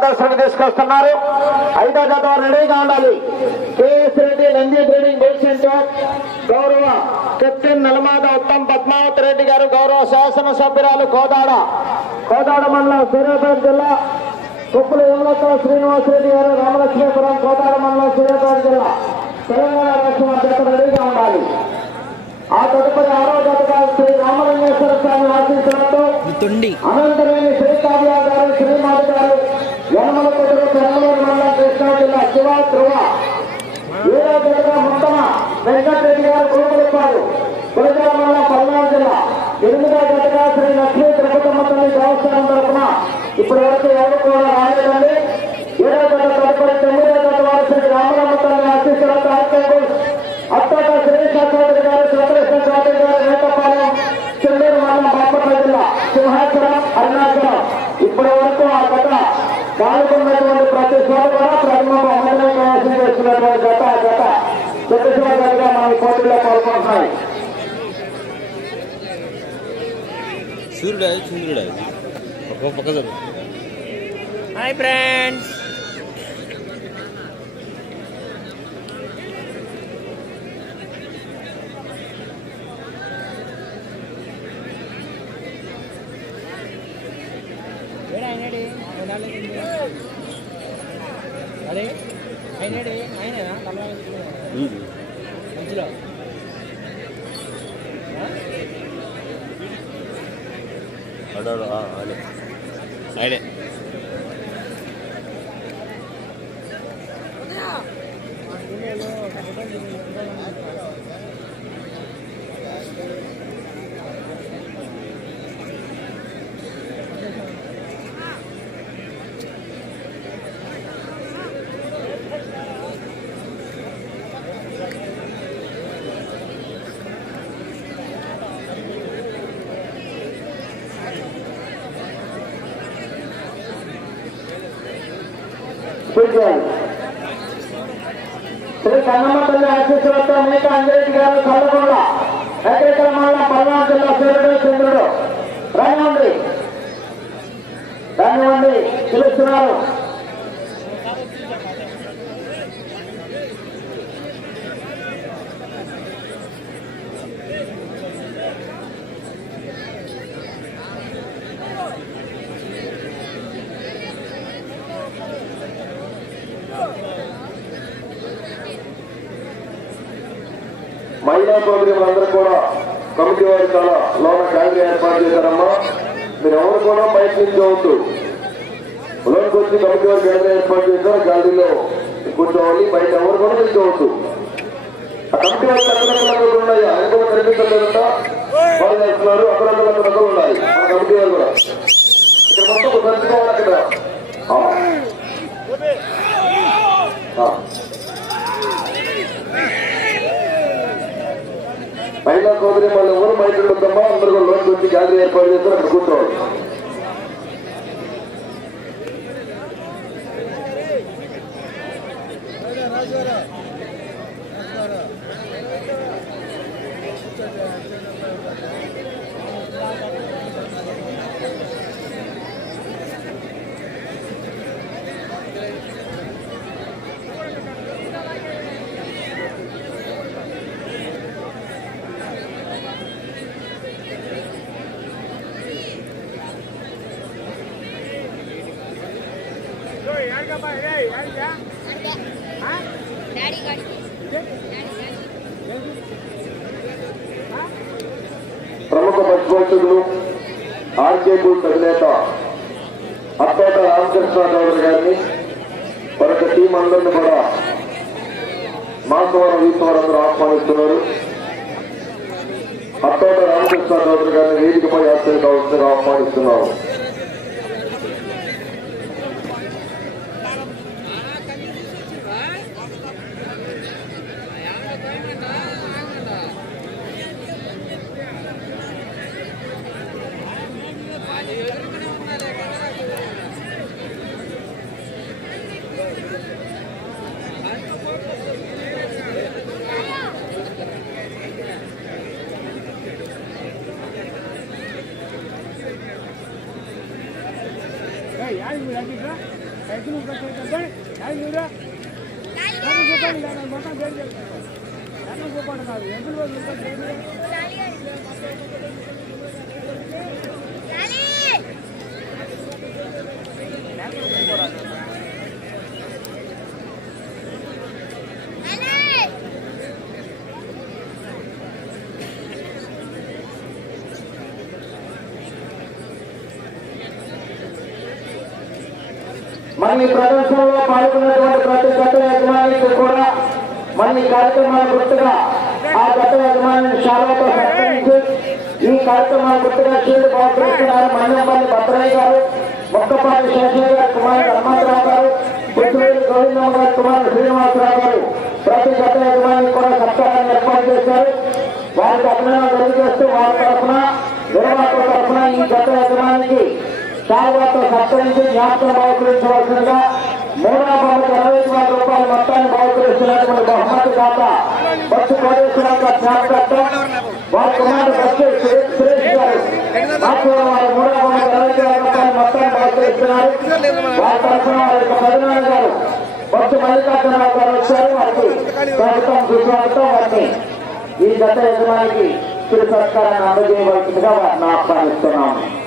ప్రదర్శనకు తీసుకొస్తున్నారు. ఐదో జత రెడీగా ఉండాలి. K S Reddy Nandi trading bull centre. గౌరవ కెప్టెన్ నలమాద ఉత్తమ్ పద్మావతి రెడ్డి గారు గౌరవ శాసన సభ్యురాలు కోదాడ. కోదాడ మండలం సూర్యాపేట జిల్లా కుప్పల యువలతో శ్రీనివాసరెడ్డి గారు రామలక్ష్మీపురం కోదాడ మండలం సూర్యాపేట జిల్లా. తెలంగాణ రాష్ట్రం జత రెడీగా ఉండాలి. ఆ తదుపరి ఆరో జతగా శ్రీ రామలింగేశ్వర స్వామి ఆశీస్సులతో తొండి. అనంతరేని శ్రీకావ్య గారు శ్రీమాత గారు యనమల కుదురు పెరమలూరు మండలం కృష్ణా జిల్లా శివ ధ్రువ ఏడో జతగా మొత్తమ వెంకటరెడ్డి గారు కోపలిపాడు కులజల మండలం పల్నాడు జిల్లా. ఎనిమిదో జతగా శ్రీ లక్ష్మీ తిరుపతమ్మ తల్లి దేవస్థానం తరఫున ఇప్పటి వరకు ఎవరు కూడా రాలేదండి. ఏడో జత తదుపరి తొమ్మిదో జత వారు శ్రీ తల్లి చౌదరి గారు చౌదరి గారు వేటపాలెం చెల్లూరు మండలం బాపట్ల జిల్లా సింహాచలం అరుణాచలం. ఇప్పటి వరకు ఆ కథ పాల్గొన్నటువంటి ప్రతి చోట కూడా ప్రథమ బహుమతిని కైవసం చేస్తున్నటువంటి జత ఆ జత ప్రతిశోధనగా మన పోటీలో పాల్గొంటున్నాయి. సూర్యుడు చంద్రుడు హాయ్ ఫ్రెండ్స్. పూజారి శ్రీ కన్నమ్మ తల్లి ఆశీస్సులతో మేక అంజరెడ్డి గారు చల్లకొండ ఎక్కడికల మండలం పల్నాడు జిల్లా సూర్యుడు చంద్రుడు. రానివ్వండి రానివ్వండి పిలుస్తున్నారు. జిల్లా మహిళా సోదరులందరూ కూడా కమిటీ వారి చాలా లోన గ్యాలరీ ఏర్పాటు చేశారమ్మా. మీరు ఎవరు కూడా బయట నిల్చోవద్దు లోన్కి వచ్చి కమిటీ వారి గ్యాలరీ ఏర్పాటు చేశారు. గ్యాలరీలో కూర్చోవాలి. బయట ఎవరు కూడా నిల్చోవద్దు ఆ కమిటీ వారి అక్కడ ఉన్నాయి. ఆయన కూడా కనిపించలేదంట వాళ్ళు చేస్తున్నారు. అక్కడ అక్కడ ఉన్నాయి. ఆ కమిటీ వారు కూడా. ఇక్కడ మొత్తం కలుసుకోవాలి అక్కడ ఆ. ఆ. మహిళా సోదరి వాళ్ళు ఎవరు బయట ఉండొద్దమ్మా అందరూ కూడా లోన్ వచ్చి గ్యాలరీ ఏర్పాటు చేస్తారు అక్కడ కూర్చోవాలి డాడీ బూత్ అధినేత అత్తోట రామకృష్ణ చౌదరి గారిని మరొక టీం అందరిని కూడా మాసవరం వీసవరందరూ ఆహ్వానిస్తున్నారు. అత్తోట రామకృష్ణ చౌదరి గారిని వేదికపై యాత్ర కావాల్సిందిగా ఆహ్వానిస్తున్నారు మన ప్రదర్శనలో పాల్గొన్నటువంటి ప్రతి గత యజమానికి కూడా మన కార్యక్రమాల గుర్తుగా ఆ గత యజమాని శాలతో సత్కరించి ఈ కార్యక్రమాల గుర్తుగా షీల్డ్ బాగుపడుతున్నారు మన్యంపల్లి భద్రయ్య గారు మొక్కపాటి శేషయ్య గారు కుమారుడు హనుమంతరావు గారు పుట్టువేలు గోవిందమ్మ గారు కుమారుడు శ్రీనివాసరావు గారు ప్రతి గత యజమాని కూడా సత్కారాన్ని ఏర్పాటు చేశారు. వారికి అభినందనలు తెలియజేస్తూ వారి తరఫున నిర్వాహకుల తరఫున ఈ గత యజమానికి శారదాతో సత్కరించి జ్ఞాపకం బహుకరించవలసిందిగా మూడవ బహుమతి ఇరవై వేల రూపాయల మొత్తాన్ని బహుకరిస్తున్నటువంటి బహుమతి దాత బస్సు కోటేశ్వరరావు గారి జ్ఞాపకత్వం. వారి కుమారుడు బస్సు సురేష్ గారు మాట్లాడిన వారి మూడవ ఇరవై వేల రూపాయల మొత్తాన్ని బహుకరిస్తున్నారు వారి తరఫున వారి యొక్క గారు బస్సు మల్లికార్జునరావు గారు వచ్చారు. వారికి స్వాగతం సుస్వాగతం. వారిని ఈ గత యజమానికి చిరు సత్కారాన్ని అందజేయవలసిందిగా వారిని ఆహ్వానిస్తున్నాము.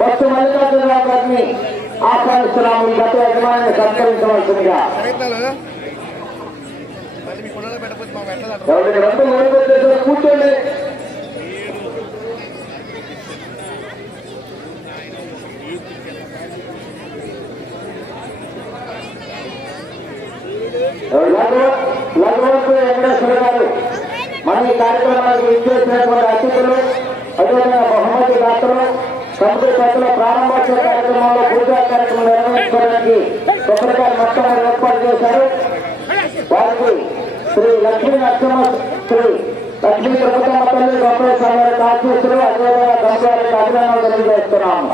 భక్తు మల్లికార్జునరావు గారిని ఆహ్వానిస్తున్నాము. గత యజమాని సత్కరించవలసిందిగా కూర్చోండి. లఘువరపు వెంకటేశ్వర గారు. మన ఈ కార్యక్రమానికి ఇచ్చేసినటువంటి అతిథులు అదేవిధంగా బహుమతి దాతలు సముద్రపేటలో ప్రారంభోత్సవ కార్యక్రమంలో పూజా కార్యక్రమం నిర్వహించుకోవడానికి కొబ్బరికాయ మొత్తం ఏర్పాటు చేశారు. వారికి శ్రీ లక్ష్మీ నరసింహ శ్రీ లక్ష్మీ ప్రభుత్వ తల్లి గొప్పేశ్వర గారి ఆశీస్సులు అదేవిధంగా గంగారికి అభినందనలు తెలియజేస్తున్నాము.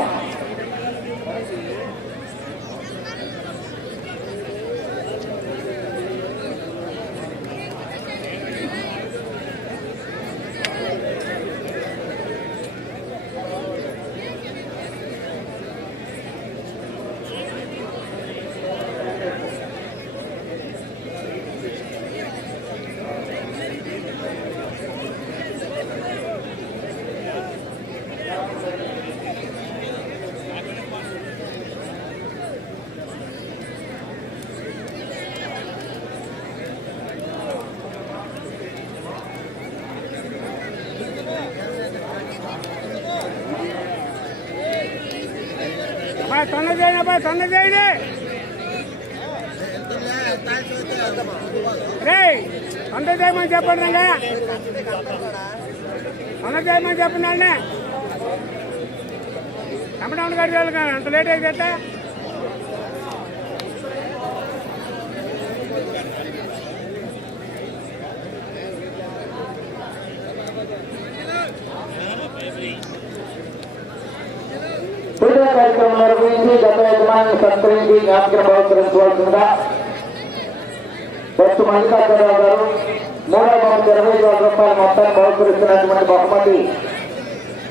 అబ్బాయి చేయండి అబ్బాయి తొంద చేయండి రే చేయమని చెప్పండి రంగా చేయమని చెప్పండి అన్నే ఎమ్మడమ్మ గారి కానీ అంత లేట్ అయితే నిర్వహించి గత యజమాని సత్కరించి జ్ఞాపకం బహుకరించవలసిందిగా బస్సు మల్లికార్జునరావు గారు మూడవ బహుమతి ఇరవై వేల రూపాయల మొత్తాన్ని బహుకరిస్తున్నటువంటి బహుమతి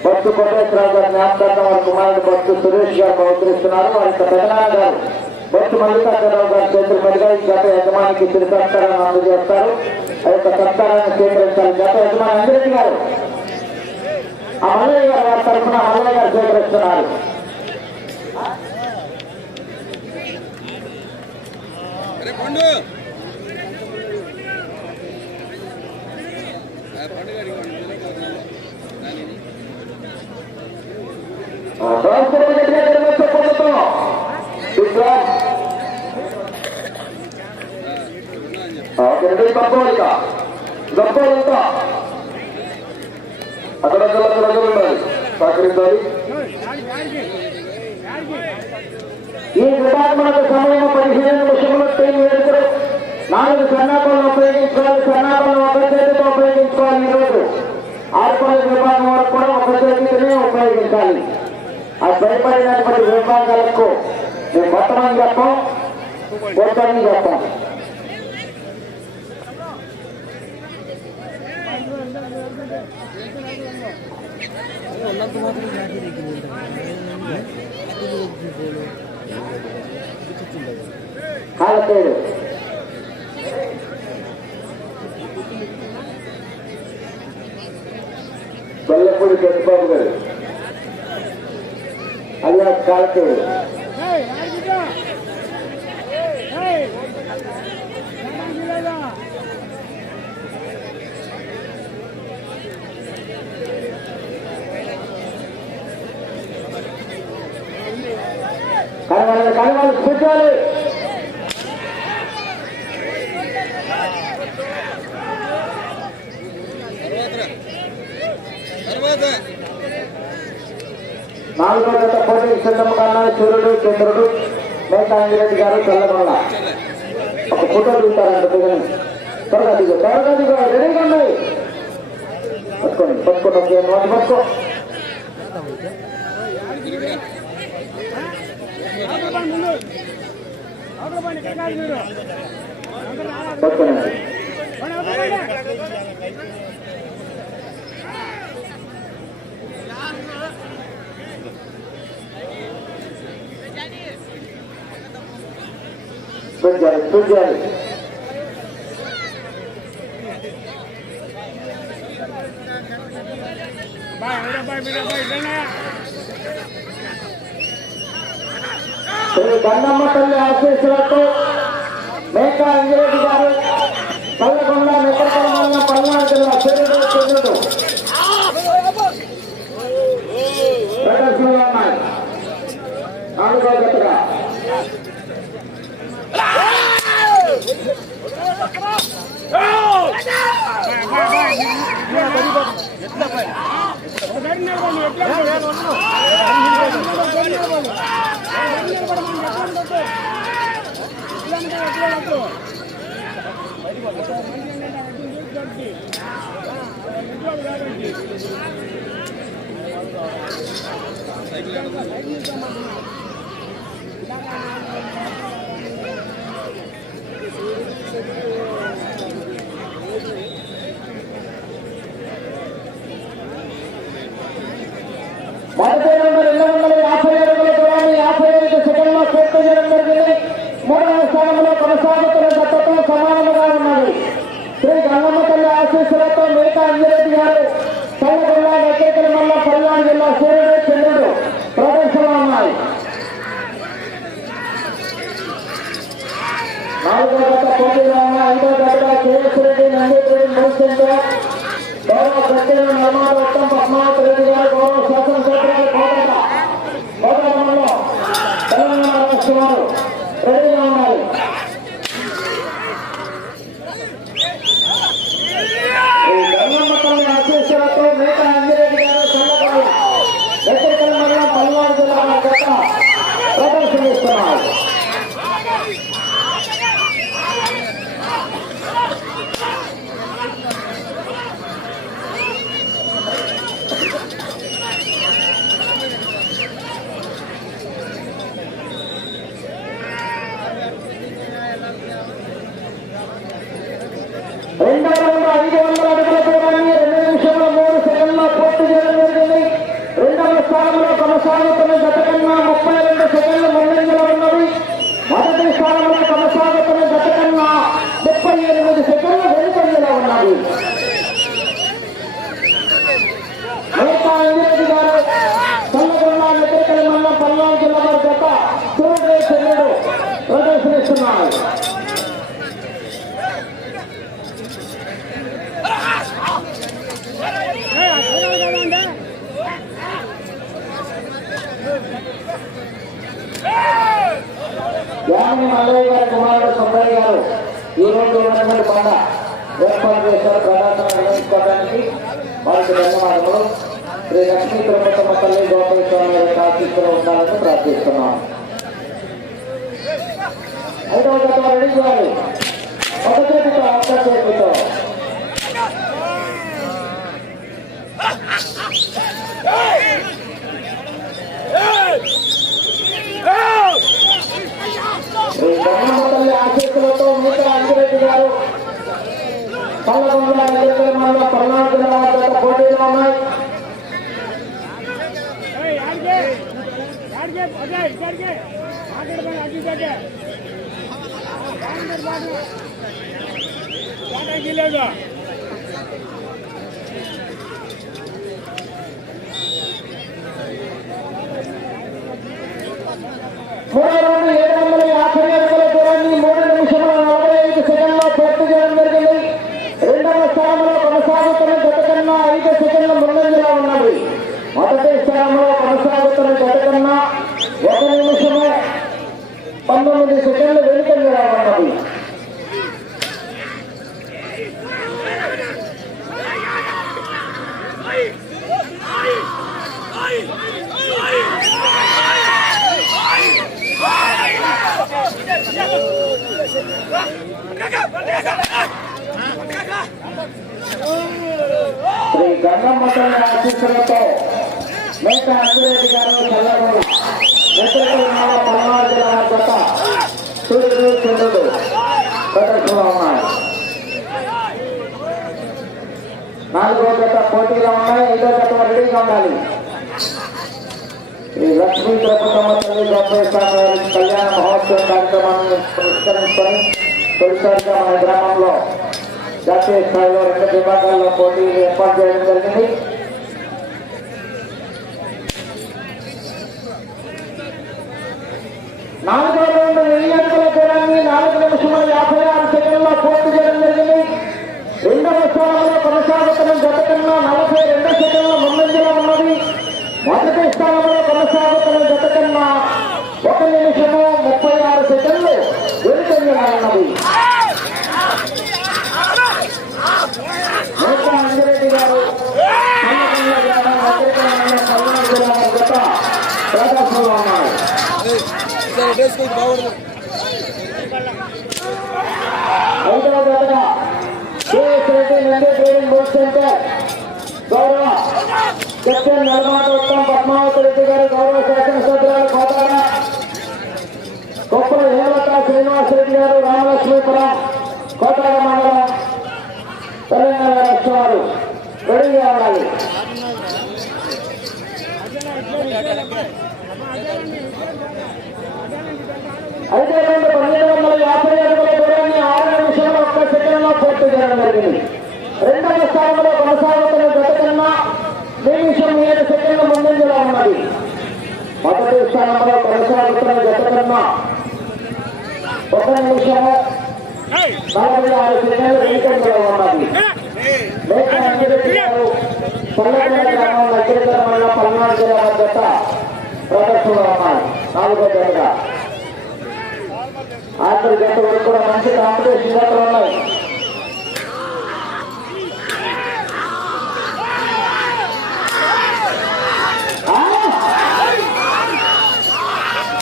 బొత్తు కోటేశ్వరరావు గారి జ్ఞాపకార్థం వారి కుమారుడు బొత్తు సురేష్ గారు బహుకరిస్తున్నారు వారి యొక్క పెదనాన్న గారు బొత్తు మల్లికార్జునరావు గారి చేతుల మీదుగా ఈ గత యజమానికి తిరు సత్కారాన్ని అందజేస్తారు. ఆ యొక్క సత్కారాన్ని స్వీకరించాలి. గత యజమాని అందరికీ గారు. ఆ మల్లయ్య గారు వారి తరఫున మల్లయ్య గారు స్వీకరిస్తున్నారు. ట్రాన్స్పోర్ట్ గట్టిగా జరిగే అక్కడ అక్కడ ఉండాలి సహకరించాలి ఈ విభాగములకు సమయం పదిహేను నిమిషములు టైం నాలుగు సన్నాపాలను ఉపయోగించుకోవాలి. సన్నాపాలను ఒక చేతితో ఉపయోగించుకోవాలి ఈరోజు. ఆరుపల్లి విభాగం వరకు కూడా ఒక చేతితోనే ఉపయోగించాలి. ఆ భయపడినటువంటి విభాగాలకు మేము మొత్తమని చెప్పాం కొత్తని చెప్పాం. ఉన్నంత మాత్రం జాతీయ కాలకేడు காலத்தோடு. வெள்ளக்கூடி பெரும்பாம்புகள் அல்லா காலத்தோடு. Hey! కానీ కనవాలి కూర్చోవాలి. నాలుగో గత పోటీ సిద్ధం కన్నా సూర్యుడు చంద్రుడు మేఘాంగిరెడ్డి గారు తెల్లగొండ. ఒక ఫోటో దిగుతారంట దిగని త్వరగా? దిగు త్వరగా దిగు రెడీగా ఉన్నాయి పట్టుకోండి పట్టుకోండి ఒక నోటి పట్టుకో. అవతల పని ఇక్కడ కాదు మీరు. అందరూ రావాలి. పట్టుకోండి శ్రీ గన్నమ్మ తల్లి ఆశీస్సులతో మేకా అంజిరెడ్డి గారు పల్లకొండ నిద్రపరమైన పల్నాడు జిల్లా సూర్యుడు చంద్రుడు ప్రదర్శనలో ఉన్నాయి. నాలుగో ఎట్లా ఎట్లా బాయ్? ఒక సైడ్ నిలబడి. ఒక సైడ్ నిలబడి మనం ఎట్లా ఉండొద్దు? ఎట్లా అంటే ఎట్లా ఉండొద్దు? మంచిగా ఉండాలి, అడ్డు చూసి కొట్టి. ఆ, ఎట్లా కాదండి. సైడ్ నిల్చోమంటున్నా. మొదటి రెండు రెండు వందల యాభై అడుగుల దూరాన్ని యాభై ఐదు సెకండ్లో పూర్తి చేయడం జరిగింది మూడవ కొనసాగుతున్న జతతో సమానంగా ఉన్నది. శ్రీ గంగమ్మ తల్లి ఆశీస్సులతో మిగతా అంజిరెడ్డి గారు పల్లెగొండ వెంకటల మల్ల పల్నాడు జిల్లా సూర్యుడు చంద్రుడు ప్రదర్శనలో ఉన్నాయి నాలుగో గత పోటీలో ఉన్న ఐదో గత కేఎస్ రెడ్డి నందిపూడి మూసిందో గౌరవ సత్యం నిర్మాణ ఉత్తమ్ పద్మావతి రెడ్డి గారు గౌరవ శాసనసభ్యులు కోట కోటలో తెలంగాణ రాష్ట్ర వారు రెడీగా ఉన్నారు ఈ గంగమ్మ తల్లి ఆశీస్సులతో మేక అంజిరెడ్డి గారు చల్లగాలి వెంకటల మండలం పల్నాడు జిల్లా జత ప్రదర్శనిస్తున్నారు రెండవ రౌండ్ ఐదు వందల అడుగుల దూరాన్ని రెండు నిమిషముల మూడు సెకండ్ల పూర్తి చేయడం జరిగింది రెండవ స్థానంలో కొనసాగుతున్న జత కన్నా ముప్పై రెండు సెకండ్లు ముందంజలో ఉన్నది మొదటి స్థానంలో కొనసాగుతున్న జత కన్నా ముప్పై ఎనిమిది సెకండ్లు వెనుకంజలో ఉన్నది మేకా అంజిరెడ్డి గారు చల్లగొండ నిద్రకలి మండలం పల్నాడు జిల్లా వారి జత సూర్యుడు చంద్రుడు ప్రదర్శనిస్తున్నారు ఏయ్, ఆ చూడాలి కదండి. యామిని మల్లయ్య గారి కుమారుడు సుందరి గారు ఈ రోజు ఉన్నటువంటి పండ ఏర్పాటు చేశారు ప్రదర్శన నిర్వహించుకోవడానికి వారికి ధన్యవాదములు శ్రీ లక్ష్మీ తిరుపతమ్మ తల్లి గోపాల స్వామి గారి ఉండాలని ప్రార్థిస్తున్నాం ఐదవ జత రెడీ చేయాలి చేతితో చేతితో తల్లి ఆశీస్సులతో మిగతా అంజిరెడ్డి గారు పల్లకొండ ఎదుర్కొల పల్నాడు జిల్లా జత పోటీలో ఉన్నాయి ఏయ్, ఆడికే. ఏడు వందల యాభై అడుగుల దూరాన్ని మూడు నిమిషాల నలభై ఐదు సెకండ్లో పూర్తి చేయడం జరిగింది రెండవ స్థానంలో కొనసాగుతున్న జత కన్నా ఐదు సెకండ్ల ముందంజలో ఉన్నది మొదటి స్థానంలో కొనసాగుతున్న జత కన్నా ఒక నిమిషము పంతొమ్మిది సెకండ్లు వెనుకలు రావాలి శ్రీ గంగమ్మ తల్లి ఆశీస్సులతో మేక అంజిరెడ్డి గారు చల్లగొండ నెట్టూరు పల్నాడు జిల్లా గత సూర్యుడు చంద్రుడు ప్రదర్శనలో ఉన్నాయి నాలుగో జత పోటీలో ఉన్నాయి ఐదో గత రెడీగా ఉండాలి ఈ లక్ష్మీ ప్రభుత్వం తల్లి గొప్ప స్వామి కళ్యాణ మహోత్సవ కార్యక్రమాన్ని పురస్కరించుకొని తొలిసారిగా మన గ్రామంలో జాతీయ స్థాయిలో రెండు విభాగాల్లో పోటీలు ఏర్పాటు చేయడం జరిగింది నాలుగో రౌండ్ వెయ్యి అడుగుల దూరాన్ని నాలుగు నిమిషముల యాభై ఆరు సెకండ్లో పూర్తి చేయడం జరిగింది రెండవ స్థానంలో కొనసాగుతున్న జత కన్నా నలభై రెండు సెకండ్ల ముందంజలో ఉన్నది. మొదటి స్థానంలో కొనసాగుతున్న ఐదవ జతగా K S Reddy Nandi trading board centre గౌరవ కెప్టెన్ నల్మాట ఉత్తమ్ పద్మావతి రెడ్డి గారు గౌరవ శాసనసభ్యురాలు కోటాడ కొప్పల హేమలత శ్రీనివాస్ రెడ్డి గారు రామలక్ష్మీపురం కోటాడ మండలం తెలంగాణ రాష్ట్రం వారు రెడీగా ఉండాలి ఐదు రెండు పన్నెండు వందల యాభై అడుగుల దూరాన్ని ఆరు నిమిషాల ఒక్క సెకండ్లో పూర్తి చేయడం జరిగింది. రెండవ స్థానంలో కొనసాగుతున్న జత కన్నా నిమిషం ఏడు సెకండ్ల ముందంజలో ఉన్నది. మొదటి స్థానంలో కొనసాగుతున్న జత కన్నా ఒక నిమిషము నలభై ఆరు సెకండ్లు వెనుకంజలో ఉన్నది. మేక అంజిరెడ్డి గారు పల్లెటూరు గ్రామం నగరికర మండలం పల్నాడు జిల్లా జత ప్రదర్శనలో ఉన్నాయి నాలుగో జతగా ఆఖరి గంట వరకు కూడా మంచి కాంపిటీషన్ జతలు ఉన్నాయి.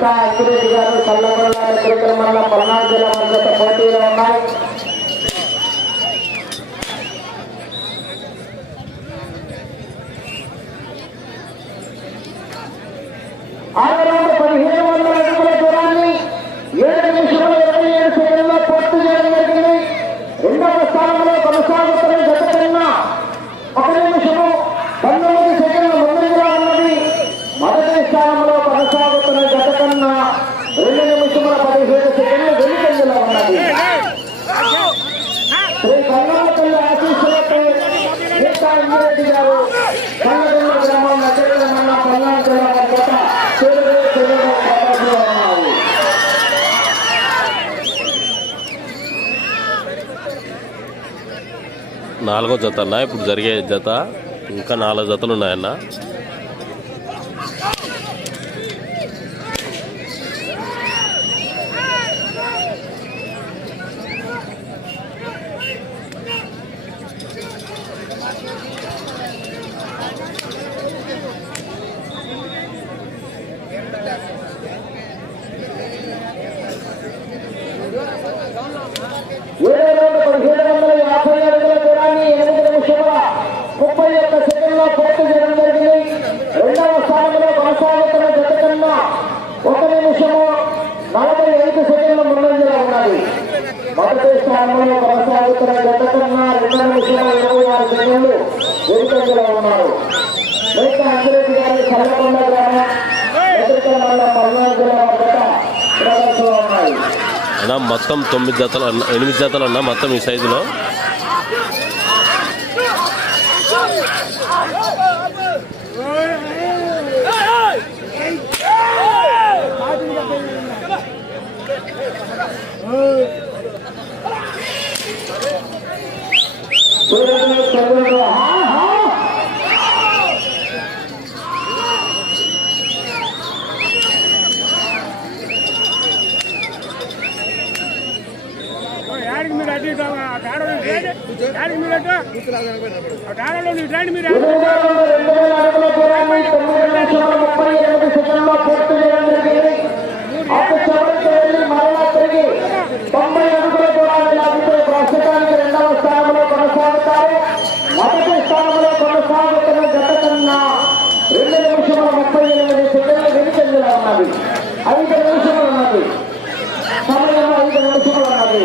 ఇంకా అంకిరెడ్డి గారు చల్లగొండ నగరికర మండలం పల్నాడు జిల్లా మధ్య పోటీలో ఉన్నాయి ఆరు రౌండ్ పదిహేను వందల అడుగుల దూరాన్ని ఏడు నిమిషముల ఇరవై ఏడు సెకండ్లో పూర్తి చేయడం జరిగింది రెండవ స్థానంలో కొనసాగుతున్న జత కన్నా ఒక నిమిషము పంతొమ్మిది సెకండ్ల ముందుగా ఉన్నది మొదటి స్థానంలో కొనసాగుతున్న జత కన్నా రెండు నిమిషముల పదిహేడు సెకండ్లు వెనుకంజలో ఉన్నది శ్రీ కర్ణాటకల్లి ఆశీస్సులతో గీతా ఇంజిరెడ్డి గారు గ్రామం మండలం పల్నాడు జిల్లా తెలుగు తెలుగు నాలుగో జత అన్న ఇప్పుడు జరిగే జత ఇంకా నాలుగు జతలు ఉన్నాయన్న. మొత్తం తొమ్మిది జతలు అన్న ఎనిమిది జతలు అన్న మొత్తం ఈ సైజులో. తొంభై అడుగుల దూరాన్ని లాగుతూ ప్రస్తుతానికి రెండవ స్థానంలో కొనసాగుతారు మొదటి స్థానంలో కొనసాగుతున్న జత కన్నా రెండు నిమిషముల ముప్పై ఎనిమిది సెకండ్లు వెనుకంజలో ఉన్నది ఐదు నిమిషములు ఉన్నది. సమయం ఐదు నిమిషములు ఉన్నది.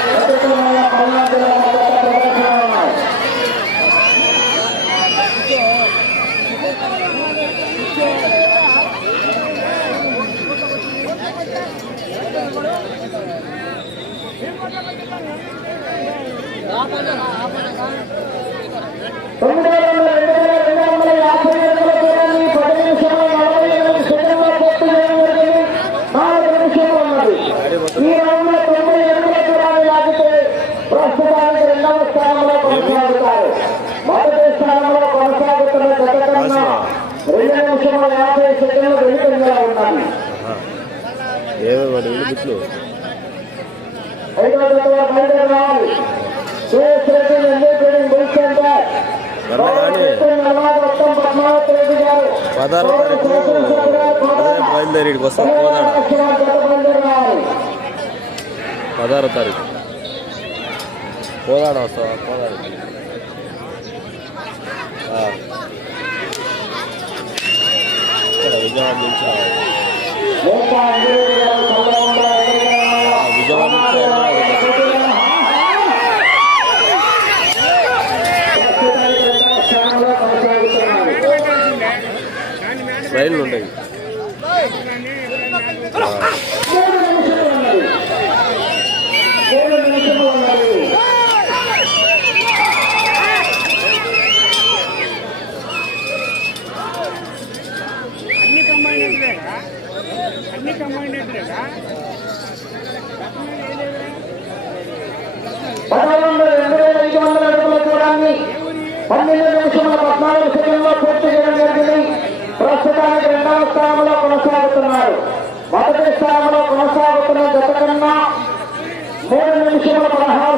ఆరో తారీఖు ఉదయం బయలుదేరి వస్తాం కోదాడ పదహారో తారీఖు. కోదాడ వస్తావా కోదాడ విజయవాడ నుంచి పదహారు వందల రెండు వేల ఐదు వందల అడుగుల పద్నాలుగు సెకండ్లో పూర్తి జరిగింది. ప్రస్తుతానికి రెండవ స్థానంలో కొనసాగుతున్నారు. మొదటి స్థానంలో కొనసాగుతున్న జత కన్నా మూడు నిమిషముల పదహారు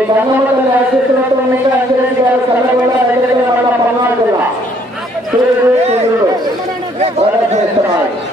శ్రీ గంగమ్మని ఆశిస్తున్నట్టు ఇంకా చేస్తున్నారు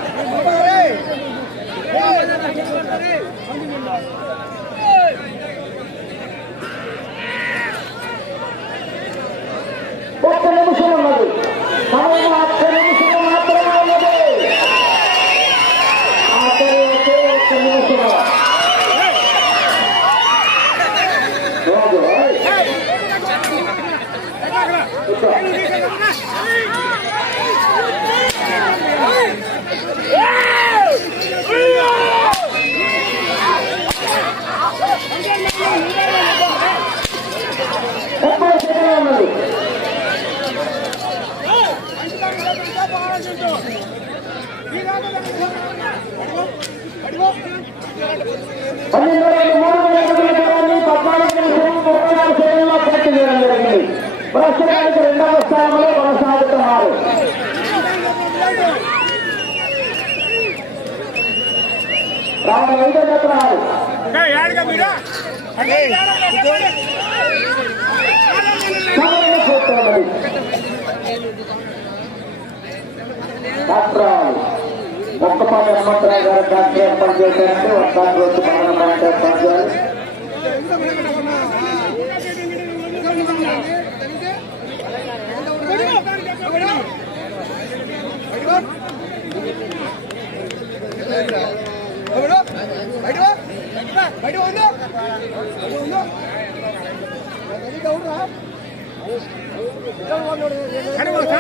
ఒక్కపాటి హనుమంతరావు గారు డాక్టర్ ఏర్పాటు చేశారంటే ఒక డాక్టర్ వచ్చి మరణ ఏర్పాటు చేయాలి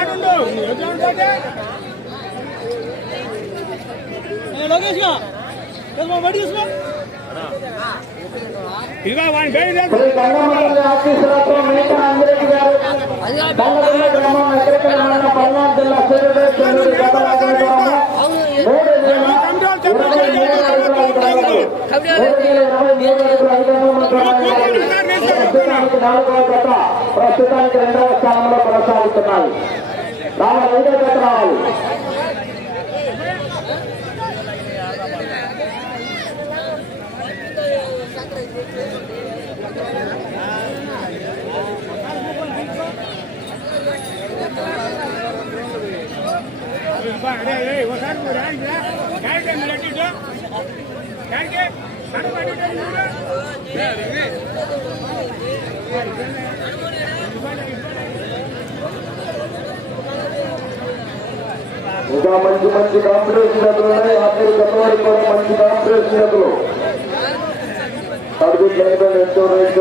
ఉండు ప్రస్తుతానికి రెండవ స్థానంలో కొనసాగుతున్నాయి రావాలి ఐదో రావాలి. ఇంకా మంచి మంచి కాంపిటీషన్ జతలు ఉన్నాయి. అప్పుడు గతవాడి కూడా మంచి కాంపిటీషన్ జతలు తడుగు ఎంతో రేట్